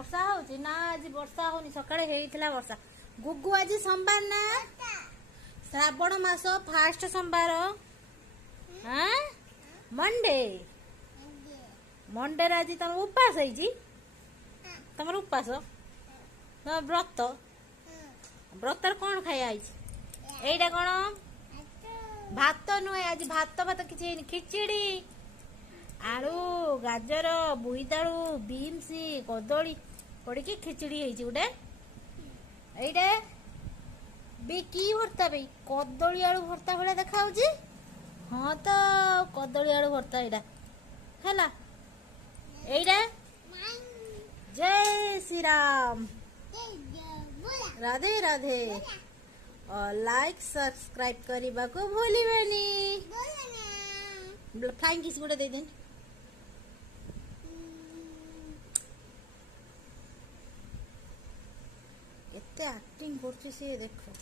वर्षा होची ना आज वर्षा होनी सकाळे हेइथिला वर्षा गुगु आज सोमवार ना श्रावण मास फास्ट सोमवार हां मंडे मंडे आज तुम उपास है तुम उपास तुम व्रत व्रतर कौन खाया एटा कौन भात नुहे आज भात भात किसी खिचड़ी आलू गाजर बोईतालू बीन्स कदली पड़ी खिचड़ी है गोटे एटा बे की भर्ता बे कदली आलू भर्ता भाया देखा हाँ तो कदली आलू भर्ता एटा है एटा जय श्री राम राधे राधे और लाइक सब्सक्राइब करने को भूलिबेनी फ्लाइंग किस गोटे दे देन एते एक्टिंग करछि से देखो।